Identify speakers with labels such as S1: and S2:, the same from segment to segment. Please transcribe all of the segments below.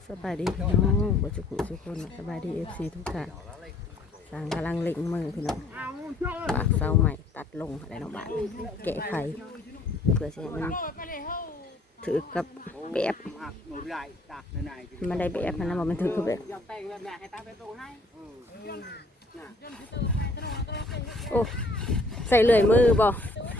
S1: สบายดีพี่น้องบัจุกุทุกคนสบายดีFCทุกท่านสร้างกำลังเล็งมือพี่น้องบากเสาใหม่ตัดลงอะไรน้องบ้านแกะไขเพื่อจะให้มันถือกับแบบมันได้แบบมันนะมันถือกับแบบโอ้ใส่เลยมือบ่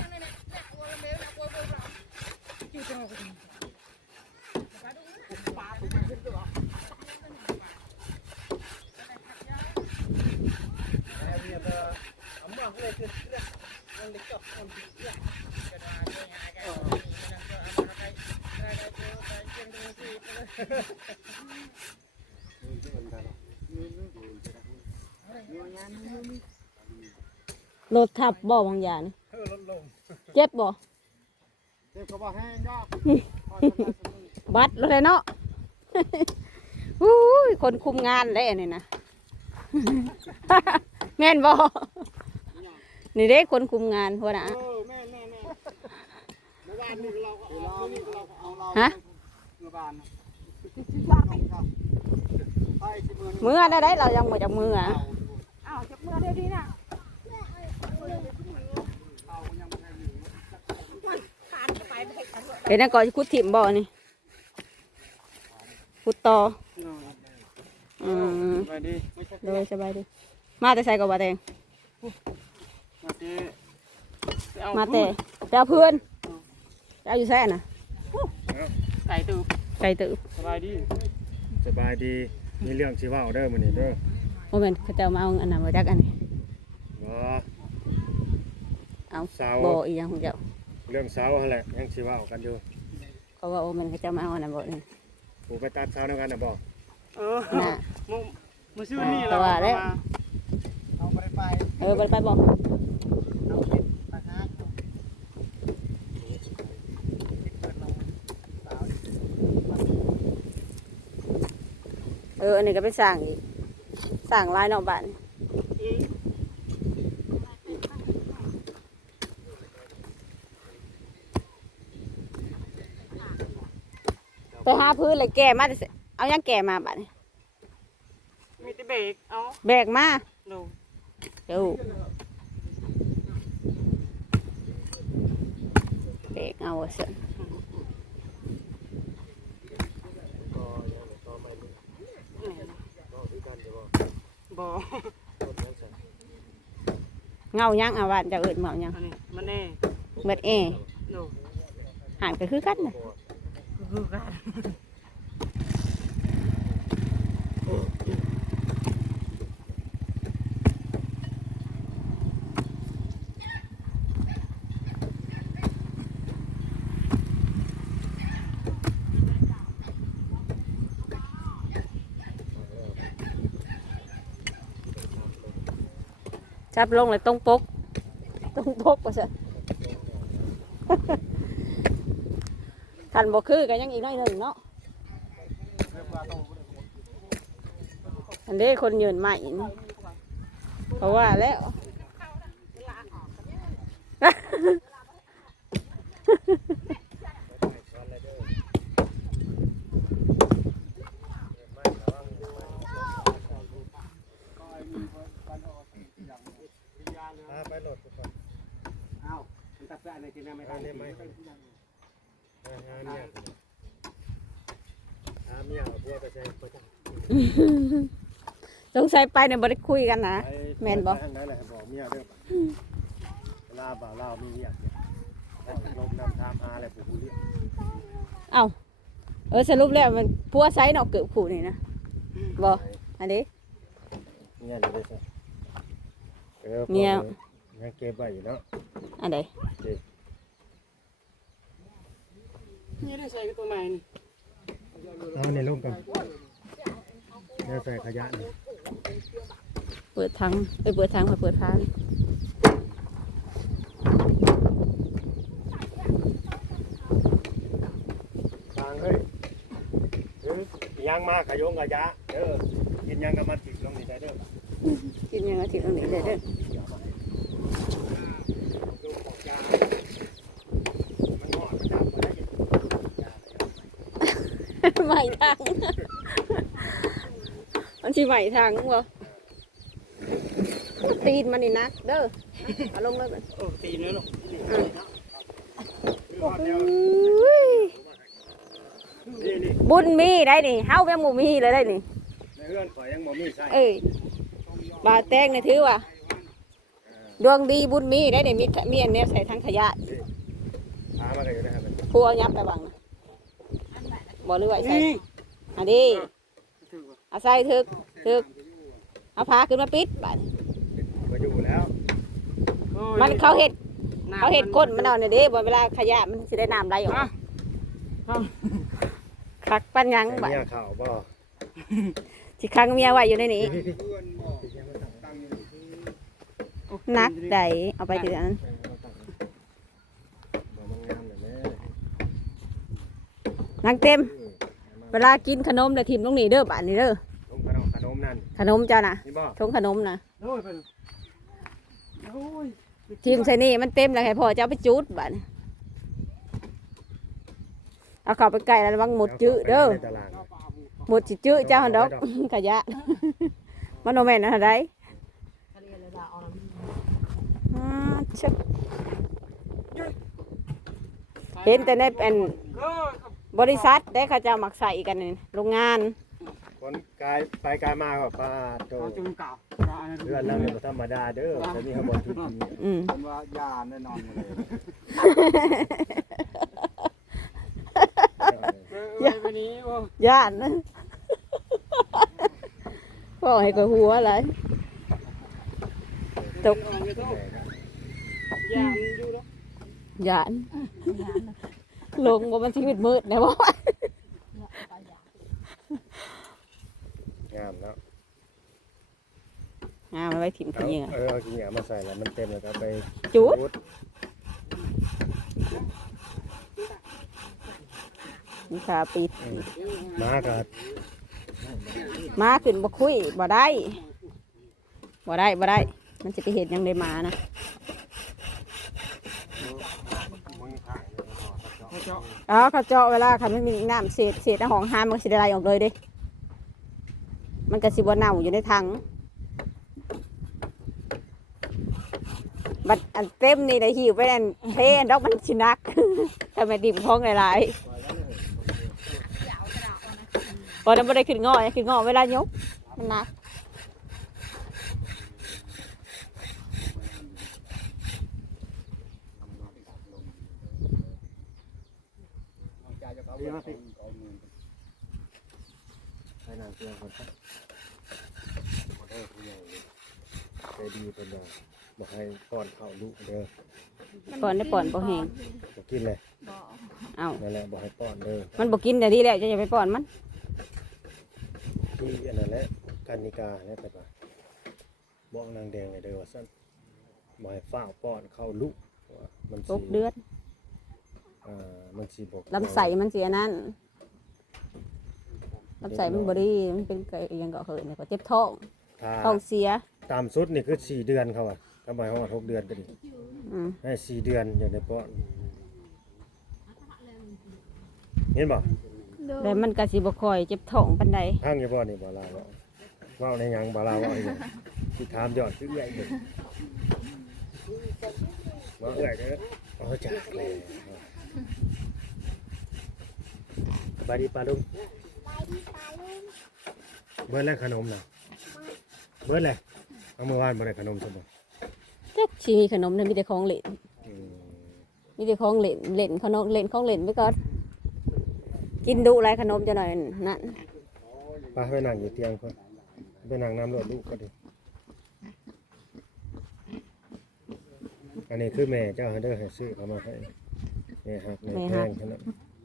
S1: รถทับบ่บางอย่างเจ็บบ่บัดเลยเนาะอุ้ยคนคุมงานได้เนี่ยนะแม่นบ่นี่เด็กคนคุมงานหัวหน้าฮะมือได้เรายังมาจากมืออ่ะจากมือได้ดีนะเป็นนักก่อคุดถิ่มบ่อนี่คุดต่อเลยสบายดีมาแต่ใส่กับบ่แตงมาแต่เพื่อนเอาอยู่แซ่น่ะไก่ตืบ
S2: สบายดีมีเรื่องชีว่าเอาเด้อมื้อนี้เด้อ
S1: โมเมนต์เขาจะมาเอาอันนั้นมาจากอันนี้เอาบ่อีหยังของเจ้า
S2: เรื่องเสาหั่นแหละยังชีว่าเอากันอยู่
S1: เขาว่าโมเมนต์เขาจะมาเอาอันนั้นบ่นี่
S2: กูไปตัดเสาด้วยกันน่ะบ่
S1: น่ะ
S2: มื้อชื่อนี้
S1: เราว่าแล้ว
S2: เอาบ่ได้ไป
S1: บ่ได้ไปบ่อันนี้ก็ไปสั่งอีกสั่งลายนอกบ้านไปหาพื้นเลยแก่มาเอายังแก่มาบ้าน
S3: มีแต่เบรกเอา
S1: แบกมาเดี๋ยวแบกเอาเสร็จ
S3: บ่
S1: เงายังบ้านจะอื่นเงายัง
S3: มันแน่
S1: เม็ดห่างก็คือกันนะจับลงเลยต้องปกว่าสิทันบ่คือกันยังอีกน้อยหนึ่งเนาะอันนี้คนยืนใหม่เพราะว่าแล้ว
S2: ไปโหลดก่อนอ้าวมันตัดได้ในที่นั่นไม่ได้ไหมเมียบัวไปใส่ประจั
S1: สงสัยไปเนี่ยบ่ได้คุยกันนะแม่นบ่
S2: ได้เลยบอกเมียเด้อลาบ่าวลาวมีเมียลงนำทามหาอะไรผู้เลี้ยง
S1: เอ้าสรุปแล้วมันพัวไซส์เนาะเกือบขู่นี่นะบ่อันนี้
S2: เมียอยู่ได้ใช่
S1: เมีย
S2: ยังเก็บไว้อยู่เนาะ
S1: อันใด
S3: นี่ได้ใส่ตัวใหม่นี่
S2: เอาในร่มกันแล้วใส่ขยะนี่
S1: เปิดทางเปิดทางมาเปิดทาง
S2: ทางเฮ้ยยังมากขยงขยะเด้อกินยังกับมันติดลงนี่ได้เด้อ
S1: กินยังกับติดลงนี่ได้เด้อไม่ทางสิใหม่ทางบ่ตีนมันนี่นักเด้อเอาลงเลยบัด
S3: โอ้ตีนเลยลูก
S1: อุ้ย
S2: นี่
S1: บุญมีได้นี่เฮาแม่งบ่มีเลยได้นี่
S2: ในเรือนข่อยยังบ่มีใส่
S1: เอ้ยบาแตงนี่ถือว่าดวงดีบุญมีได้นี่มีอันเนี้ยใส่ทั้งขยะ
S2: หามาก็อยู่นะครับ
S1: ครัวยับไปบังนะบ่หรือไว้ใส่อันนี้เอาใส่ถึกเอาผ้าขึ้นมาปิดบัด
S2: มาอยู่แล้ว
S1: มันเขาเห็ดก้นมันเอาเนี่ยเด้บ่เวลาขยะมันสิได้น้ำไหลออกคักปัญญังบัด
S2: เนี่ยข่าวบ่
S1: สิคังเมียไว้อยู่ในนี้นักใดเอาไปถึงนั้นนักเต็มเวลากินขนมเดี๋ยวทิมลงนี่เด้อบ้านนี่เด้อ
S2: ขนมนั่น
S1: ขนมเจ้าน่ะ
S2: นี่บ่
S1: ชงขนมน่ะ
S3: โอ้ยไปโอ้ย
S1: ทิมใส่นี่มันเต็มแล้วให้พ่อเจ้าไปจุดบ้านเอาเข้าไปไกลแล้วระวังหมดจื้อเด้อหมดสิจื้อเจ้าหันดอกขยะมันโนแม่นอะไรชักเห็นแต่ในเป็น
S3: ก็
S1: บริษัทได้เขาจะมักใส่กันนี่โรงงาน
S2: คนกายไปกายมาก็ป้าโต
S3: เราจุ่มเก่า
S2: เรือนเราเนี่ยธรรมดาเด้อจะมีขบวนที่ดี
S1: อืม
S4: เป็นว่ายาแน่นอนเลย
S3: ไปนี้ว่า
S1: ย่านนะพ่อให้ก็หัวอะไรตก
S3: ยามอยู่แล้ว
S1: ย่านลงว่ามันชีวิตมืดนะบ่
S2: งามเนาะ
S1: มันไว้ถิ่ม
S2: เอา
S1: ขี้เหงื่อ
S2: เอาขี้เหงื่อมาใส่แล้วมันเต็มแล้วก็ไป
S1: จุดนี่ขาปิด
S2: มาก็
S1: มาขึ้นบ่คุยบ่ได้ มันจะไปเห็นยังได้มานะ เขาเจาะเวลาค่ะไม่มีน้ำเศษในห้องห้ามมันสิได้ไหลออกเลยเด้มันก็สิบ่เน่าอยู่ในถังบัดอันเต็มนี่ได้หิวไปนั่นเทดอกมันสินัก ทำไมดิบท้องหลายๆพอนั้นบ่ได้ขึ้นงอเวลายกมันนัก
S2: ให้นางเตือนคนซะบ่ได้ผู้ใหญ่ใจดีเพิ่นบอกให้ป้อนข้าวลูกเด้อ
S1: ก่อนได้ป้อนบ่แห้ง
S2: บ่กินเลย
S1: เอ้า
S2: นั่นแหละบอกให้ป้อนเด้อ
S1: มันบ่กินแต่ดีแล้วจะอย่าไปป้อนมัน
S2: ที่อันนั้นแหละการนิกาเนี่ยแต่ว่าบอกนางแดงให้เด้อว่าซั่นบ่ให้ฝ้าวป้อนข้าวลูกว่ามัน
S1: ต
S2: สิ
S1: กเดือน
S2: มันสิบ่
S1: ลำไส้มันเสียนั่นลำไส้มันบ่ดีมันเป็นไก่อิหยังก็เหินเนี่ยก็เจ็บท้อง
S2: ถ้า
S1: ท้องเสีย
S2: ตามสุดนี่คือ4เดือนเขาอ่ะก็บ่ให้ฮอด6เดือนก็ดี
S1: อืม
S2: ให้4เดือนอย่างได้ป้อนเห็นบ่
S1: แล้วมันก็สิบ่ค่อยเจ็บท้องปานใด
S2: ทางอยู่บ่นี่บ่ลาวเว้าในหยังบ่ลาวเว้าอีกสิถามยอดคือเอื้อยเด้อบ่เอื้อยเด้อเอาจากแล้วบายดีปลาลุงเบิดแล้วขนมน่ะเบิดแล้วเอาเมื่อวานบ่ได้ขนมซั่นบ่
S1: จักสิมีขนมเนี่ยมีแต่ของเล่น
S2: อืม
S1: มีแต่ของเล่นเล่นขนมเล่นของเล่นไปก่อนกินดุหลายขนมจะหน่อยนั่น
S2: ไปนั่งอยู่เตียงก่อนไปนั่งน้ำรถลูกก็ดีอันนี้คือแม่เจ้าให้เด้อให้ซื้อเขามาให้แม่ฮักแม่แพงเท่านั้น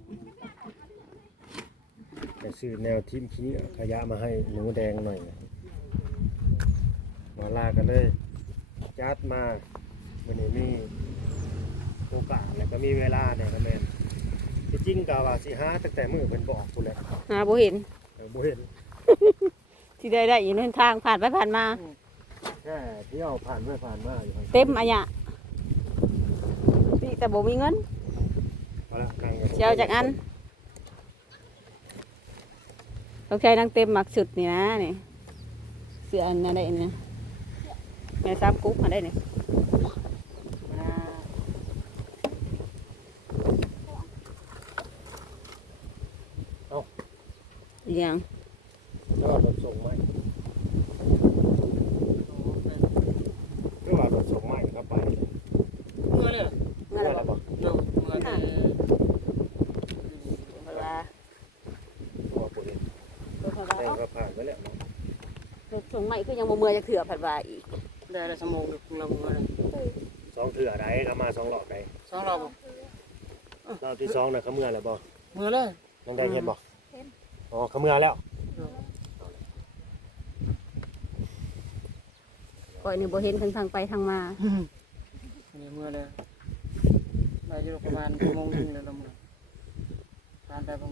S2: ให้ซื้อแนวทิมขี้ขยะมาให้หนูแดงหน่อยมาลากันเลยจัดมาวันนี้มีโอกาสแล้วก็มีเวลาเนี่ยก็แม่นที่จริงก็ว่าสิหาตั้งแต่มื้อเพิ่นบอกพุ่นแหละ
S1: หาบ่เห็น
S2: บ่เห็น
S1: ที่ได้อยู่ในทางผ่านไปผ่านมา
S2: แค่เที่ยวผ่านไปผ่านมาอยู่ครับ
S1: เต็มอะยะพี่แต่บ่มีเงิน
S2: เอาละนั่งกัน
S1: เชียวจากอันต้องใช้นั่งเต็มหมักสุดนี่นะนี่สื้ออันนั้นได้นี่แม่ซับกุ๊กมาได้นี่ยัง
S2: ก็รถส่งไม้ก็ว่ารถส่งไม้เข้าไป
S3: เมื่อเนี่ย
S1: เงินอะไรบอก
S3: เดี๋ยวเมื่อเนี่ย
S1: เวลา
S2: ว่าปุ๋ย
S1: รถไฟ
S2: แต่
S1: ฟ้า
S2: ก็ผ่านไปแล้วเนาะ
S1: รถส่งใหม่ก็ยังบ่เมื่อจะเถื่อผัดว่าอีก
S3: ได้สมองเราเมื่อเนี่ย
S2: สองเถื่อใดเขามาสองหลอดใด
S3: สองรอบ
S2: รอบที่สองน่ะเขาเมื่อแล้วบ่
S3: เมื่อเลย
S2: น้องได้เห็นบ่อ๋อเขาเมื่อแล้ว
S1: ก่อยนี่บ่เห็นทางไปทางมา
S3: นี่เมื่อเลยได้อยู่ประมาณชั่วโมงนึงเลยเราเมื่อทานไปบาง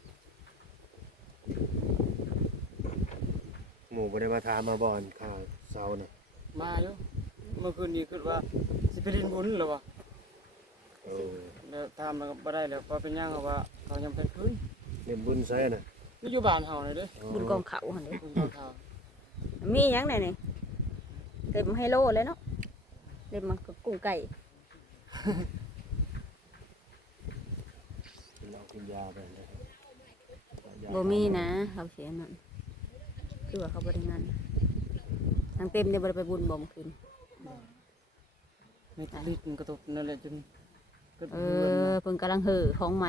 S2: หมู่บ่ได้มาถามมาบ่อนข่าวเช้าน่ะ
S3: มาอยู่เมื่อคืนนี้คิดว่าสิไปดินบุญหรือวะ
S2: เออ
S3: แล้วทำแล้วก็บ่ได้แล้วพอเป็นย่างว่าเขายังเป็นคืน
S2: เล่นบุญไสน่ะ
S3: อยู่บ้านเฮาเลยเด้
S1: บุญกองเขาหั่นเด้
S3: บุญของเขา
S1: มีหยังไหนนี่เต็มไฮโลเลยเนาะเต็มมันก็กุ้งไก่
S2: เรากินยาไปเลย
S1: บ่มีนะเขาเสียนั่นคือว่าเขาบ่ได้งานทางเต็มเนี่ยบ่ได้ไปบุญบ่มคืน
S3: ในลิดมันกระทบนั่นแหละจนก็
S1: เออเพิ่นกำลังเห่อของใหม่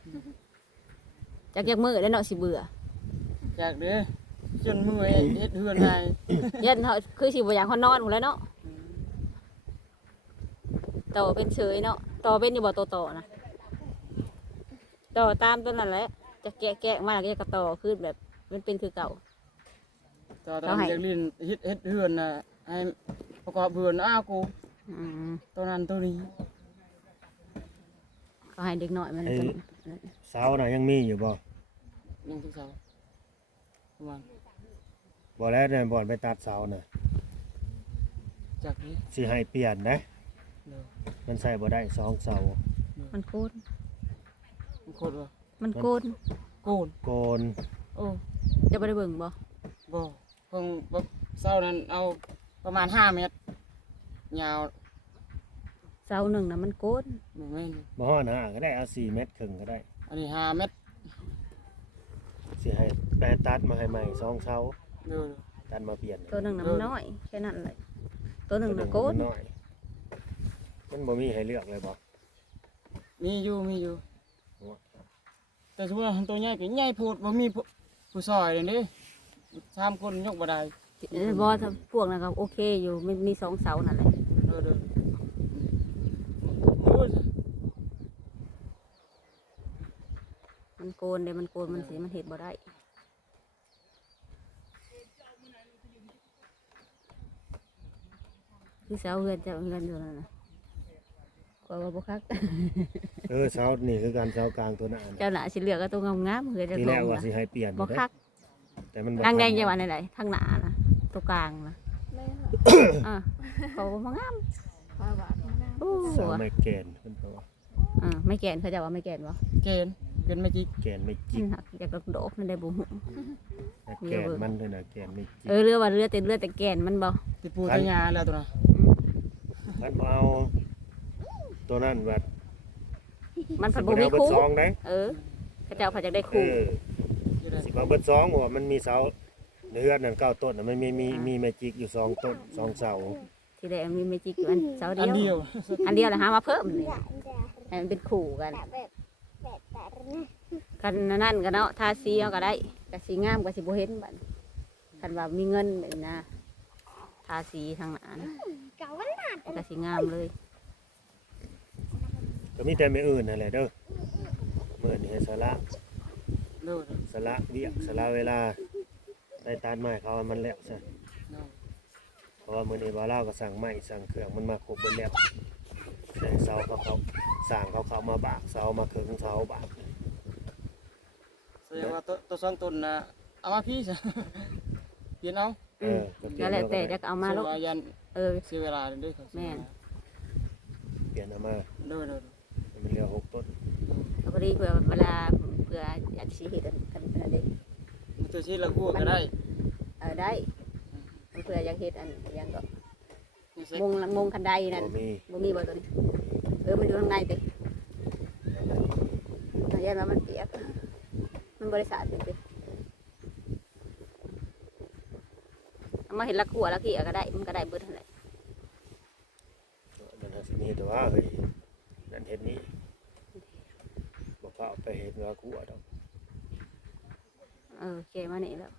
S1: จักมื้อแล้วเนาะสิเบื่อ
S3: จากเด้อจนเมื่อยเฮ็ดเฮือนให้
S1: ยันเขาคือสิบ่อยากเขานอนพุ่นแหล้วเนาะต่อเป็นเฉยเนาะต่อเป็นอยู่บ่โตๆนะต่อตามตัวนั้นแหละจะแกะมาแล้วก็จะกระต่อขึ้นแบบมันเป็นคือเก่า
S3: ตอนเด็กลินเฮ็ดเฮือนน่ะให้ประกอบเฮือนอ้าวกู
S1: อืม
S3: ตัวนั้นตัวนี้
S1: เขาให้เด็กน้อยมัน
S2: เช้าน่ะยังมีอยู่บ่
S3: ยังทุกเสาร์ประมาณ
S2: บ่แล้วเนี่ยบ่อนไปตัดเช้าน่ะ
S3: จากนี้
S2: สิให้เปลี่ยนนะ
S3: เดี๋ยว
S2: มันใส่บ่ได้สองเสา
S1: มันโกน
S3: มันโคตรว่า
S1: มันโกน
S3: โกน
S2: โกน
S3: โอ้
S1: จะบ่ได้เบิ่งบ่
S3: บ่เพิ่งแบบเสานั้นเอาประมาณ5 เมตรยาว
S1: เสาหนึ่งนะมันโกน
S3: บ่แม่น
S2: บ่ฮ้อนหาก็ได้เอา4เมตรครึ่งก็ได้
S3: อันนี้5 เมตร
S2: สิให้แปรตัดมาให้ใหม่2เสา
S3: เด้อ
S2: ตัดมาเปลี่ยน
S1: ตัวหนึ่งนะมันน้อยแค่นั้นเลยตัวหนึ่งนะโกน
S2: น้อยมันบ่มีให้เลือกเลยบ่
S3: มีอยู่แต่สมมุติว่าตัวใหญ่ก็ใหญ่โพดบ่มีผู้ซอยเลยเด้3 คนยกบ่ได้
S1: บ่ถ้าพวกนั้นก็โอเคอยู่มันมี2เสานั่นแหละ
S3: เด้อโอ้ย
S1: มันโกนเด้มันโกนมันสิมันเฮ็ดบ่ได้คือเสาเฮือนเจ้าเฮือนอยู่นั่นน่ะก็ว่าบ่คัก
S2: เสานี่คือการเสากลางตัวหน้า
S1: เจ้าหน้าสิเลือกก็ตัวงามๆเฮือนเจะ
S2: ที่
S1: ข
S2: แร
S1: อก ง
S2: ว่า
S1: น่ะ
S2: สิให้เปลี่ยน
S1: บ่คัก
S2: แต่มันบ่
S1: นางแดง
S2: ทัน
S1: จะว่าไหนๆทางหน้านะตัวกลางนะเขาบ่งามโอ้
S2: เสาไม่แกนเพิ่นก็ว่า
S1: ไม่แก่นเขาจะว่าไม่แก่นบ่
S3: เกณฑ์เป็นไม่จิก
S2: แกนไม่จิก
S1: หักจากกระโดดมันได้บ่ฮู้
S2: แกนมันด้วยนะแกนไม่จิก
S1: เรือว่าเรือแต่แก่นมันบ่
S3: ติปูตะยาแล้วตัวน่ะ
S2: มันบ่เอาตัวนั้นว่า
S1: มันผัดบ่มี
S2: เบิด
S1: คู่
S2: ซองได้
S1: เขาเจ้าผัดจากได้
S2: เอ
S1: คู่
S2: อ
S3: ที่ได้
S2: สิบ่เบิดซองบ่มันมีเสาเฮือนนั่น9ต้นน่ะมันมีแมจิกอยู่2ต้น2เสา
S1: ที่ได้มีเมจิกอยู่อันเสา
S3: อัน
S1: เดี
S3: เดี
S1: ย
S3: ยว ว
S1: อันเดียวแล้วหามาเพิ่มนี่ให้มันเป็นคู่กันกันนั่นก็เนาะทาสีเอาก็ได้ก็สีงามก็สิบ่เห็นบัดคันว่ามีเงินแบบนี้นะทาสีทางหน้านะก็สิงามเลย
S2: ก็มีแต่ไม่อื่นนั่นแหละเด้อมื้อนี้ให้สละ
S3: เด้อ
S2: สละเวียกสละเวลาได้ตัดไม้เขาให้มันแล้วซะเพราะว่ามื้อนี้บ่าวลาวก็สั่งไม้สั่งเครื่องมันมาครบเบิดแล้วแต่เสาเขาสร้างเขามาบากเสามาเคิงเสาบาก
S3: แสดงว่าตัวสองต้นน่ะเอามาพี่ซะเปลี่ยนเอา
S2: ก็เปลี่ย
S1: ก็
S2: น
S1: แล้ว
S2: เอา
S1: แต่จะเอามาแล้ว
S3: ส่งยัน เสียเวลาเด้อครับ
S1: แม่น
S2: เปลี่ยนเอามา
S3: เด้อ
S2: มันเหลือ6ต้น
S1: ก็พอดีเผื่อเวลาเผื่ออยากสิเฮ็ดกันนั่นเด้
S3: มันตัวชีละคู่ก็ได้
S1: ได้เพื่ออยากเฮ็ดอันหยังก็
S3: นี่ใส่
S1: มงคันไดนั่น
S2: บ่มี
S1: บ่มีบ่ตัวนี้มันอยู่ข้างในติยันว่ามันเปียกมันบริษัทติเอามาเห็นละขัวละขี้ก็ได้มันก็ได้เบิดเท่าไหร่
S2: มันหาสิมีแต่ว่าเฮ้ยนั่นเฮ็ดนี่บ่พาเอาไปเฮ็ดว่ากูอ่ะดอก
S1: เกมานี่แล้ว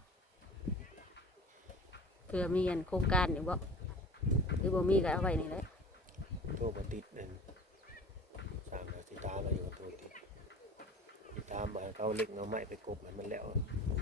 S1: เพื่อมีอันโครงการอยู่บ่หรือบ่มีก็เอาไว้นี่แหละ
S2: โทรบ่ติดนั่นสร้างแล้วสิตามมาอยู่กับโทรติดสิตามมาให้เขาเล็กเอาไม้ไปกบให้มันแล้ว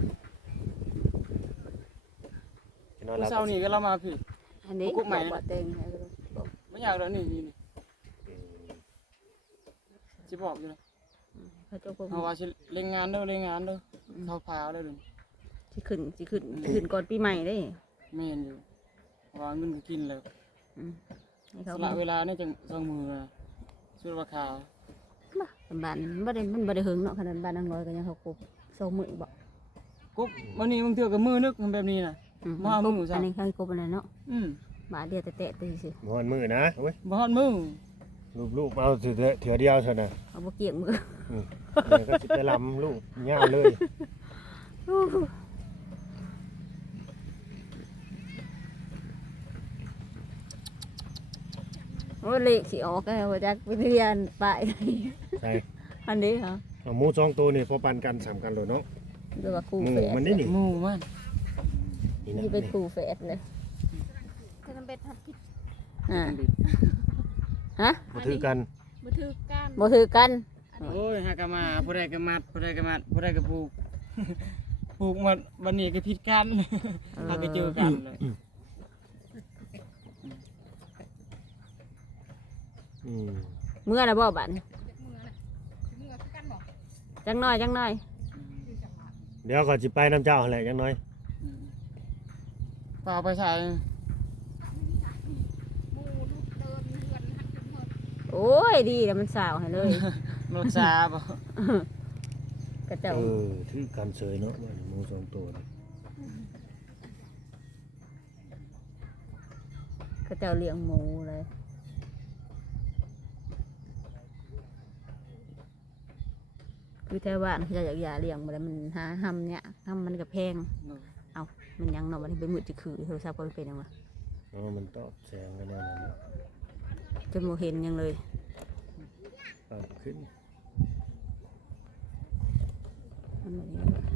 S2: จะนอนหลับ
S3: เช้านี้ก็เรามาพี่
S1: อันนี้
S3: กุ๊กใหม่นะ
S1: บ่เต็งให้ก็
S3: ไม่อยากแล้วนี่
S2: อืม
S3: สิบอกอยู่นะ
S1: เขาเจ้าพวก
S3: เอาว่าสิเล่นงานเด้อเขาพาเอาเลยเด้อ
S1: สิขึ้นก่อนปีใหม่เด้
S3: แม่นอยู่ว่าเงินก็กินแล้ว
S1: ให้
S3: ส
S1: เขา
S3: ละเวลานี่จังสองมือสุดราคา
S1: บ้านมันบ่ได้หึงเนาะขนาดบ้านนางน้อยก็ยังเขากบ2มื้อบ่
S3: กุ๊บวันนี้มึงเถื่อกับมือนึกแบบนี้น่ะ มาเอามือซะ
S1: อันนี้เขากบอันนั้นเนาะ
S3: อืม
S1: บาทเดียวแต่ตีสิ
S2: นอนมือนะเว้ย
S3: บ่ฮอดมือ
S2: ลูกเอาเถื่อเดียวเท่านั้น
S1: เอาบ่เกี่ยงมือ
S2: เดี๋ยวก็สิไปลำลูกย่าวเลย
S1: โอ้เลขสิออกก็ว่าจักวิทยานไป
S2: ใช่
S1: อันนี้เหรอ
S2: เอาหมู2ตัวนี่พอปันกันสามกันเลยเนาะ
S1: หรือว่าคู่
S2: หมู
S1: แฝด
S2: มันนี่นี่
S3: หมู่มัน
S2: นี่นะ
S1: นี่เป็นคู่แฝดเลย
S4: จะทำเป็นทับผิด
S1: อ่าฮะ
S2: มาถือกัน
S4: มือถือกัน
S1: บ่ถือกัน
S3: โอ้ยหากะมาผู้ใดก็มัดผู้ใดก็มัดผู้ใดก็ปลูก ปลูกมาบัดนี้ก็ผิดกันหาก็เจอกันเลย
S2: อืม
S1: เมื่อน่ะบ่บัด
S4: มือน่ะมือคือกันบอก
S1: จังน้อย
S2: เดี๋ยวก่อนสิไปน้ำเจ้าแหละจังน้อย
S3: เปล่าไปใส่
S4: มูลูกเดินเฮือนหัดจนเหิด
S1: โอ้ยดีแล้วมันสาวให้เลย
S3: รักษาบ่
S1: กระเจ้า
S2: ถือกันเสยเนาะว่าหมู2ตัวนี่
S1: กระเจ้าเลี้ยงหมูเลยคือแถวบ้านเขาจะอยากยาเลี้ยงบ่ได้มันหาหำเนี่ยหำมันก็แพงมันยังเนาะมันเป็นมือจะคือโทรศัพท์ก็เป็นยังวะ
S2: อ๋อมันตอบแสงกันแน่นอนเนาะ
S1: จนโมเห็นยังเลย
S2: ปรับขึ้น
S1: มันแบบนี้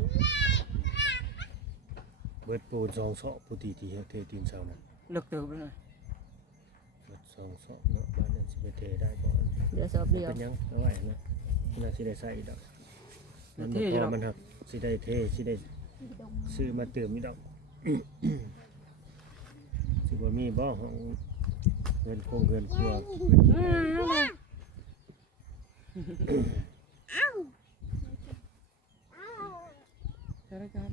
S2: เบิดปูน2เซาะผู้ที่ที่เทตีนเสาน่ะ
S3: เลิกเติบเลย
S2: เบิด2เซาะเนาะบ้านนั้นสิไปเทได้บ่
S1: เหลือสอบเดียว
S2: เป็นหยังเอาไว้นะน่าสิได้ใส่ดอกมันบ่พอมันครับสิได้เทสิได้ซื้อมาเติมนี่ดอก สิบ่มีบ่ห้องเงินคงเงินครัว
S3: ใช่ได้จ้ะ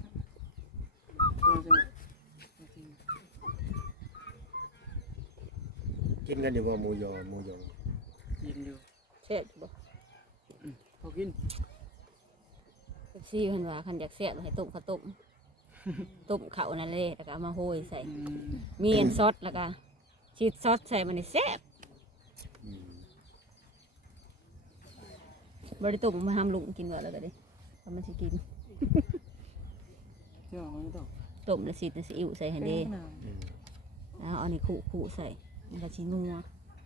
S2: กินกันอยู่บ่หมูยอหมูยอง
S3: กินอยู่
S1: เช็ดบ่
S3: พอกิน
S1: ซี่เพิ่นว่าคันอยากแซ่บให้ต้มข้าวต้ม ต้มข้าวนั่นเลยแล้วก็เอามาโรยใส่ มีอันซอสแล้วก็ชีสซอสใส่มันนี่แซ่บ
S2: อืม
S1: บ่ได้ต้มมาทำลุงกินว่าแล้วก็ดิเพราะมันสิกิน
S3: เที่ยวมันต้อง
S1: ต้มแล้วซีอิ๊วใส่ให้เด้
S2: อืม
S1: แล้วเอานี่ขู่ใส่มันก็สินัว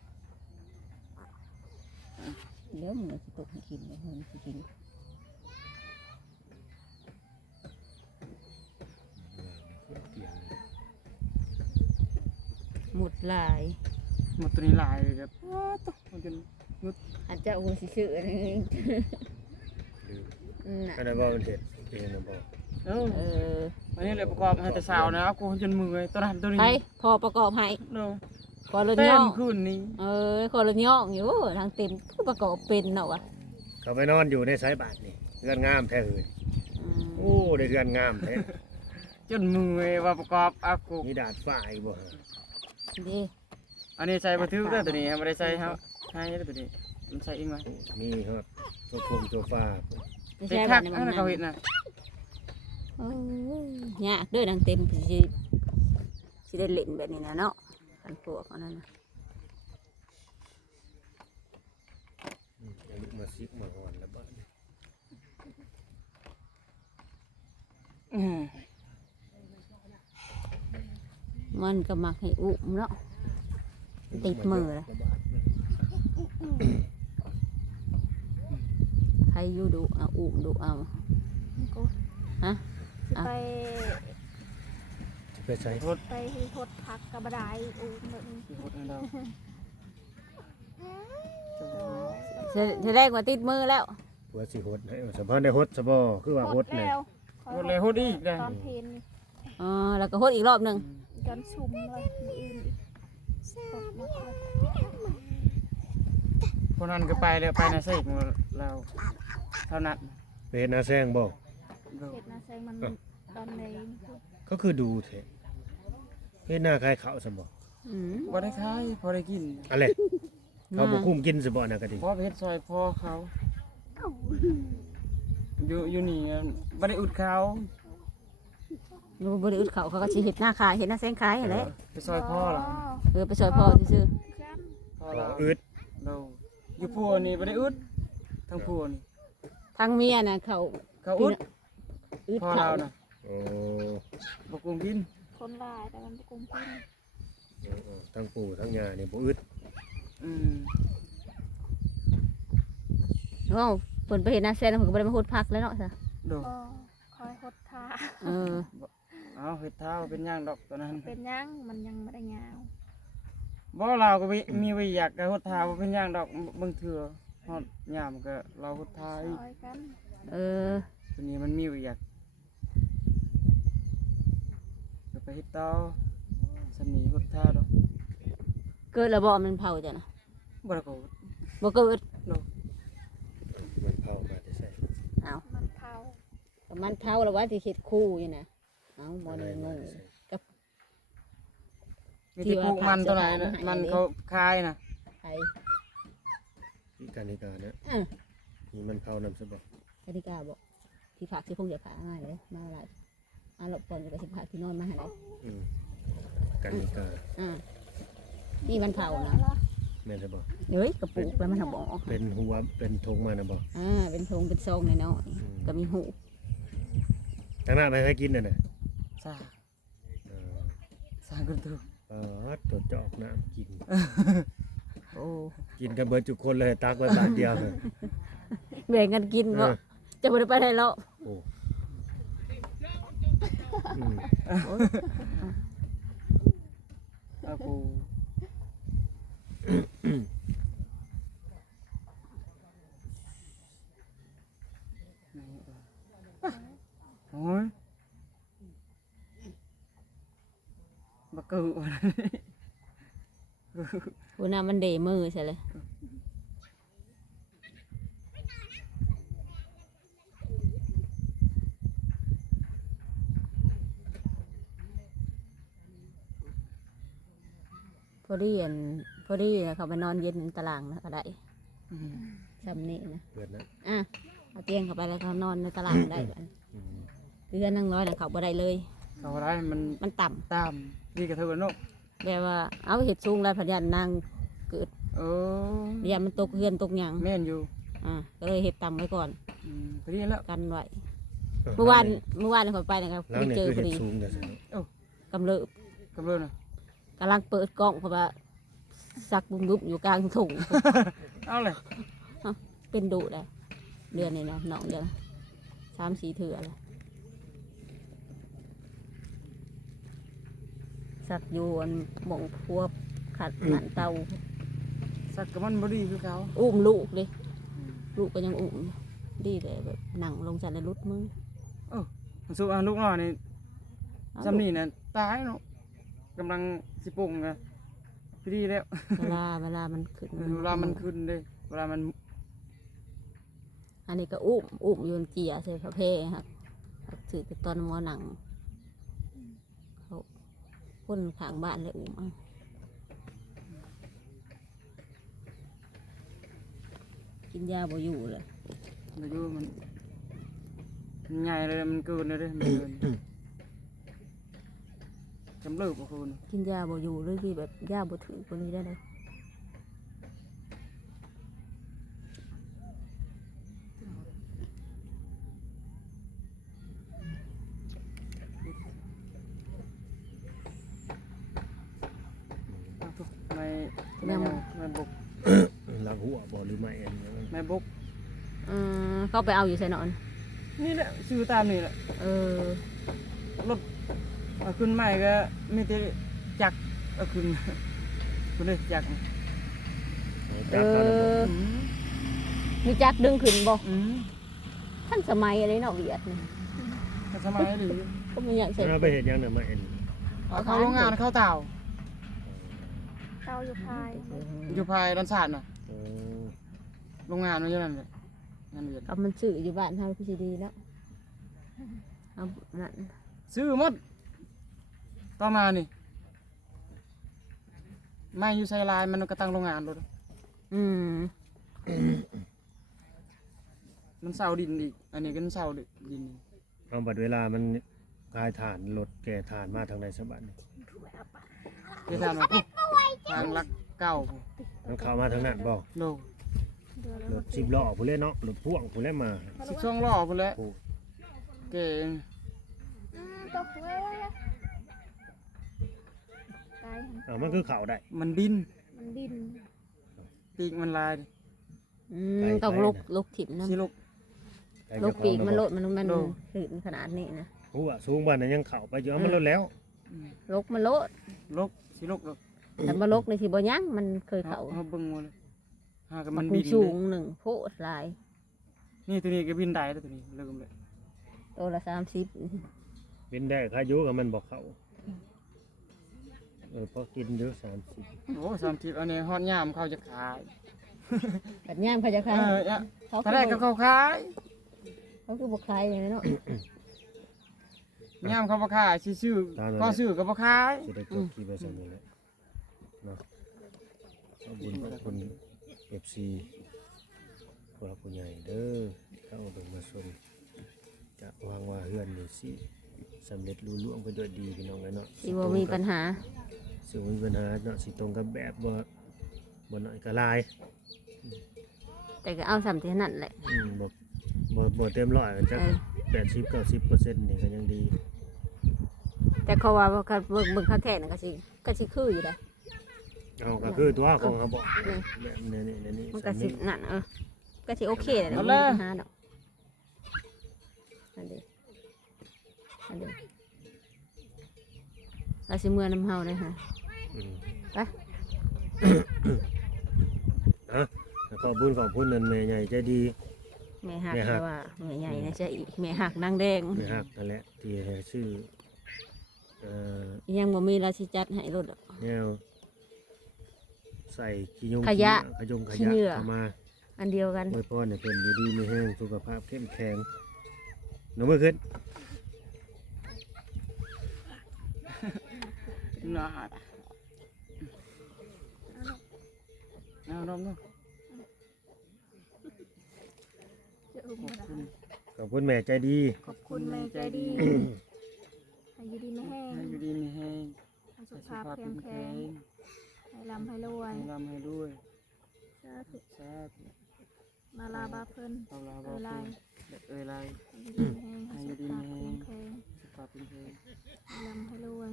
S1: เดี๋ยวมันสิตกให้กินแล้วมันสิกินหมดหลาย
S3: หมดตัวนี้หลายเลยครับต้องมันจน
S1: อาจจะโอ้สิซื้ออันนี้
S2: ลืม
S1: น่ะ
S2: อันนั้นบ่มันเฮ็ดเองนะบ่
S3: เออ
S1: เออ
S3: วันนี้เลยประกอบให้แต่สาวนะกูจนมือตัวนั้นตัวนี้
S1: ไปพอประกอบให้
S3: เนาะ
S1: ขอรถ
S3: เต้
S1: ย่
S3: น
S1: อง
S3: ขึ้นนี่
S1: ขอรถย่องอยู่ทางเต็มคือประกอบเป็นเนาะวะ
S2: เขาไปนอนอยู่ในสายบาทนี่เรือนงามแท้เอ้ยโอ้ได้เรือนงามแท้
S3: จนมือว่าประกอบอากู
S2: มีดาดฟ้าอีกบ่ฮะ
S1: ดี
S3: อันนี้ใส่บันทึกได้ตัวนี้ไม่ได้ใส่ครับให้ตัวนี้มันใส่เองไหม
S2: มีฮอดโซฟา
S1: ไม่
S3: เด็ก
S1: ใช่แบ
S3: ทั
S1: บ
S3: ก
S1: นี้
S3: อันนั้นเขาเห็นนะ
S1: ยากเด้อทางเต็มสิได้เล่นแบบนี้นะเนาะกันพวกอันนั้นน่ะ
S2: อายุมาซิกมาหอนแล้วบ้าน
S1: มันก็มักให้อุ้มเนาะติดมือเลยใครอยู่ดุเอาอุ้มดุเอาฮะ
S4: ไป
S2: ไปใช้
S4: ไปทดพักกับบดายอูแบบนี้
S3: สิหดให้เรา
S1: จะได้กว่าติดมือแล้ว
S2: ผัวสิหดให้สะพานได้หดสะบ่คือว่าหดเนี่ย
S4: แล้ว
S3: หดเลยหดอีกได้
S4: ตอนเพลนนี่
S1: อ๋อแล้วก็โหดอีกรอบหนึ่ง
S4: จนชุ่มเลยมืออื่นอีกตกมาเลย
S3: คนนั้นก็ไปแล้วไปนะใส่อีกแล้วเท่านั้น
S2: ไปเฮ็ดนาแซงบ่
S4: เห็ดนาแซงมันตอนใน
S2: ก็คือดูแท้เฮ็ดหน้าคล้ายเขาซะบ่
S1: อืม
S3: บ่ได้ขายพอได้กิน
S2: อะไรเขาบ่คุ้มกินซะบ่น่ะก็ดี
S3: พอไปเฮ็ดซอยพ่อเขาอยู่นี่บ่ได้อุดเขา
S1: อยู่บริอุดเขาเขาก็สิเห็ดหน้าขายเห็ดหน้าแซงขายอะไร
S3: ไปซอยพ่อล่ะ
S1: ไปซอยพ่อซื่อ
S4: กัน
S3: พ่อ
S2: ขอ
S3: เรา
S2: อึด
S3: เราอยู่พัวนี่บ่ได้อุดทั้งพัวนี่
S1: ๆทางเมียน่ะเขา
S3: เขาอุด
S1: อึด
S3: พ่อ
S1: เขา
S3: เราน่ะ
S2: โอ้
S3: บ่กุมกิน
S4: คนลายแต่มันกุมกิน
S2: ทั้งปู่ทั้งย่านี่บ่อึด
S3: อืม
S1: เอ้าเพิ่นไปเห็ดหน้าแซงแล้วเพิ่นก็บ่ได้มาโหดพักแล้วเนาะซะ
S3: โด
S4: ก็คอยหดทา
S1: เออ
S3: เอาเฮ็ดเท้าเป็นย่างดอกตอนนั้น
S4: เป็นยังมันยังไม่ได้ยาว
S3: บ่เราก็มีไว้อยากก็เฮ็ดเท้าบ่เป็นย่างดอกบางเทื่อฮอดยามก็เราเฮ็ดเท้า
S4: ซ
S3: อีก
S4: อยกัน
S1: เออ
S3: ทีนี้มันมีไว้อยากก็ไปเฮ็ดเท้าสำนีเฮ็ดเท้าดอก
S1: เกิดระบอมันเผาจ้ะนะ
S3: บ่ได้ก็
S1: บ่เกิด
S3: โด
S2: มันเผามาแต่ใส่
S1: เอา
S4: มันเผา
S1: ก็มันเผาแล้วว่าสิเฮ็ดคู่อยู่นะเอาบ่
S2: อะไร
S1: ได้ง
S2: มาง แต่ใส่
S1: กับ
S3: มีแต่ปลูกมันตัวไหนนะมันเขาคายน่ะ
S1: ไผ
S2: ที่การนี่การนะ
S1: อ่ะ
S2: มีมันเผานำซะบ่
S1: กติกาบอกที่ผักที่พงอย่าผาง่ายเลยมาหลายเอาหลบก่อนอยู่กับสิผักที่นอนมาหาได้
S2: อืมกันนี่กา
S1: อ่านี่มันเผานะ
S2: แม่นซะบ่
S1: เฮ้ยกระปุกแล้วมันทำบอก
S2: เป็นหัวเป็นธงมานะบ่
S1: เป็นทงเป็นซองในน้อยๆก็มีหู
S2: ทางหน้าไม่เคยกินน่ะนะ
S3: ซ่า
S2: เออ
S3: ซ่ากันตัว
S2: ตัวจอกน้ำกิน
S1: โอ้
S2: กินกันเบิดทุกคนเลยตักไว้บาทเดียวเลย
S1: แบ่งกันกินบ่จะบ่ได้ไปไหนแล้ว
S2: โอ้อืม
S3: เอากูโอ้ยบักกู
S1: หัวหน้ามันเดมือใช่เลยพอดีเขาไปนอนเย็นในตารางนะก็ได้ซ้ำนี่นะ
S2: เปิดนะ
S1: เอาเตียงเข้าไปแล้วเขานอนในตารางได้บัด
S2: อืม
S1: เรือนนั่งน้อยนะเขาบ่ได้เลย
S3: เขาอะไรมัน
S1: มันต่ำ
S3: ตามดีกับเธอกันเนาะ
S1: แบบว่าเอาเห็ดสูงแล้วพยันนางเกิด
S3: เออ
S1: เรียนมันตกเรือนตกหยัง
S3: แม่นอยู่
S1: ก็เลยเห็ดต่ำไว้ก่อน
S3: พอดีแล้ว
S1: กันไว้เมื่อวานเขาไปนะครับ
S2: แล้ว
S1: ไป
S2: เนี่ย
S1: เจอ
S2: คือ
S1: พอ
S2: เห็ด
S1: ดี
S2: สูงแต่สิ
S1: กำเริบ
S3: กับเรื่องน่ะ
S1: กำลังเปิดกล้องเพราะว่าสักบุ้มบุบอยู่กลางถุง
S3: เอาเลย
S1: เป็นดุเลยเดือนนี้นะน้องเดือน3-4 เถื่อเลยสักอยู่อันหม่องพวบขัดหนันเตา
S3: สักกับมันบอดีคือเขา
S1: อุ้มลูกเลยลูกก็ยังอุ้มดีเลยแบบหนังลงจากในรุดมือ
S3: มันสู้ลูกน้อยนี่
S1: เอา
S3: จำนี่น่ะตายเนาะกำลังสิปุ่งกันพอดีแล้ว
S1: เวลามันขึ้น
S3: เวลามันขึ้นเลยเวลามัน
S1: อันนี้ก็อุ้มโยนเกียร์ใส่พระเพครับถือแต่ตอนมอหนังเขาคนข้างบ้านเลยอุ้มเอากินยาบ่อยู่เลย
S3: ไปดูมันใหญ่เลยมันเกินเลยเด้มันเกินแถจำเลิกบ่คืน
S1: กินยาบ่อยู่หรือที่แบบยาบ่ถึงคนนี้ได้เลย
S3: ไม่บก
S2: ลักหัวบ่หรือไม่อันนี้มัน
S3: ไม่บก
S1: เขาไปเอาอยู่ไสนอน
S3: นี่แหละชื่อตามนี่แหละ
S1: เออ
S3: รถเอาขึ้นใหม่ก็มีแต่จักรเอาขึ้น คุณเลยจักร
S2: จับกันแล้วบ่
S3: อืม
S1: มีจักดึงขึ้นบ่
S3: อืม
S1: ท่านสมัยอะไรเนาะเวียดนี่
S3: แต่สมัยหรือ
S1: ก็มีอย่างเสร็จ
S2: เอาไปเฮ็ดหยังน่ะมาอันนี้
S3: เอาเข้าโรงงานเข้าเต่า
S4: เตาอยู่ภาย
S3: อยู่ภายรันศาสตร์น่ะ
S2: เออ
S3: โรงงานมันอยู่นั่นเลยงานเวียด
S1: เอามันซื้ออยู่บ้านเฮาพี่สิดีแล้วเอานั่น
S3: ซื้อหมดต่อมานี่ไม่อยู่ไซลายมันก็ตั้งโรงงานรถ
S1: อืม
S3: มันเสาดินอีกอันนี้ก็มันเสาดินอีก
S2: เอาบัดเวลามันคลายฐานรถแก่ฐานมาทางใดสะบัดนี่
S3: เดี๋ยวทานมาปุ๊บทางลักเก่าปุ๊บ
S2: มันเข้ามาทางนั้นบ่
S3: โล
S2: รถ10ล้อผู้เล่นเนาะรถพ่วงผู้เล่นมา
S3: 12ล้อพุ่นแหล้ว
S2: โอ้
S3: เก่ง
S4: ตกเลยตาย
S2: เอามันคือเข้าได้
S3: มันบิน
S4: มันดิน
S3: ปีกมันลาย
S1: ต้องลุกถิ่มน้
S3: สิลูก
S2: ไอ้
S1: ำลุ
S2: เจ้าก ของ
S1: ปีกมันโล
S2: ระ
S1: ดมัน
S3: โล
S1: หืนขนาดนี้นะ
S2: หัวสูงบ้านนั้นยังเข้าไปอยู่เอามันลดแล้ว
S1: ลุกมันโลด
S3: ลูกสิลูกลูก
S1: แต่บ่ลุกในสิบ่ยั้งมันเคยเข้า
S3: เบิ่งมาเลยหากับ
S1: มั
S3: มัน นบิน
S1: สูงหนึ่งโพดลาย
S3: นี่ตัวนี้ก็บินได้แล้วตัวนี้เลิกเลย
S1: ตัวละ30
S2: บินได้ค่ายุกับมันบอกเขาพอกินเยอะ30
S3: โอ้30อันนี้ฮอดยามเขาจะขาย
S1: แบบย่างเขาจะ
S3: เอ
S1: ขาย
S3: อเนี่ย
S1: เขา
S3: ตอนแรกก็เขาขาย
S1: เขาคือบ่ขายอย่างนี้เนาะ
S3: ยามเขาบ่ขายสิซื้อก็ซื้อก็บ่ขาย
S2: จะได้จบที่ไปสำนี้แหละเนาะขอบคุณขอบคุณ FC ผู้รักผู้ใหญ่เด้อเข้าเบิ่งมาชมจะวางว่าเฮือนนี่สิสำเร็จรุ่ล่วงไปด้วยดีพี่น้องเลยเนาะ
S1: สิบ่มีปัญหา
S2: สิบ่มีปัญหาเนาะสิตรงกับแบบบ่น้อยก็หลาย
S1: แต่ก็เอาสำที่นั่นแหละ
S2: บ่เต็มร้อยก็จัก 80-90%นี่ก็ยังดี
S1: แต่เขาว่าเขาเบิ่งเขาแท้น่ะก็สิคืออยู่ได้
S2: เอาก็คือตัวของเขาบอกแบบนี้
S1: มันก็สินั่นก็สิโอเคแหละ
S3: เอา
S1: บ่
S3: เล
S1: มี
S3: ย
S1: ปัญหาดอกอันนี้เราสิเมื่อน้ำเฮาเลยค่ะ ไป
S2: แล้วก็บุญของพุ่นนั่นแม่ใหญ่ใจดี
S1: แม่หัก
S2: แม่หัก
S1: แต่ว่าแม่ใหญ่นะจะอีกแม่หักนางแดง
S2: แม่ฮักนั่นแหละที่ให้ชื่อ
S1: ยังบ่มีราชิจัดให้รถดอก
S2: แนวใส่ขี้ยง
S1: ขยะ
S2: ขยงข
S1: ขี้
S2: ยะ
S1: เหงื่อ
S2: เข้ามา
S1: อันเดียวกัน
S2: โดยพ่อเนี่ยเป็นอยู่ดีมีแห้งสุขภาพเข้มแข็งหนูเมื่อคืน
S3: น่าหัดเอาดมเนาะ
S4: จะอุ้มมาละ
S2: ขอบคุณแม่ใจดี
S4: ขอบคุณแม่ใจดี ให้อยู่ดีไม่แห้ง
S3: ให้อยู่ดีมีแห้ง
S4: ให้สุ
S3: ให้
S4: ข
S3: สุข
S4: ภาพ
S3: ภาพ
S4: แข็
S3: เข้
S4: ง
S3: ม
S4: แข็
S3: แข็
S4: ง
S3: ง
S4: ให้ร่ำให้รวย
S3: ให้ร่ำให้ด้วย
S4: สาธุ
S3: สาธุ
S4: มาลาบาเพิ่น
S3: เอาลาบ
S4: เอ่
S3: อย
S4: ลาย
S3: เอ้ยลาย
S4: ให้อยู่ดีไม่แห้งให้สุขภาพแข็งแข็ง
S3: สุขภาพเป็นเพลง
S4: ให้ร่ำให้รวย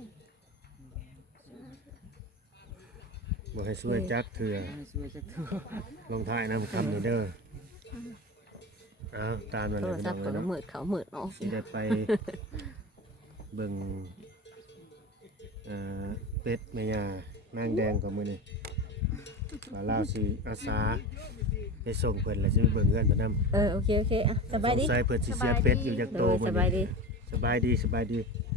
S2: บ่ให้ช่วยจักเถื่อ
S3: ให้สวยจักทั่ว
S2: ลงท้ายนำคำนี้เด้อเอาตามนั่น
S1: โท
S2: เล
S1: ร
S2: ยพี่
S1: ศั
S2: น้
S1: พ
S2: อง
S1: ท์ก็
S2: เนาะ
S1: มืดเขามืดออก
S2: สิได้ไปเบิ่งเป็ดแม่ย่านางแดงกับมื้อนี้ว่าลาวสิอาสาไปส่งเพิ่นแล้วสิไปเบิ่งเฮือนเพิ่นนำ
S1: โอเคอ่ะสบายดี
S2: สงสัยเพิ่นสิเสียเป็ดอยู่จัก
S1: โด
S2: โต
S1: ย
S2: มื้
S1: ส
S2: อนี้
S1: บายดี
S2: สบายดี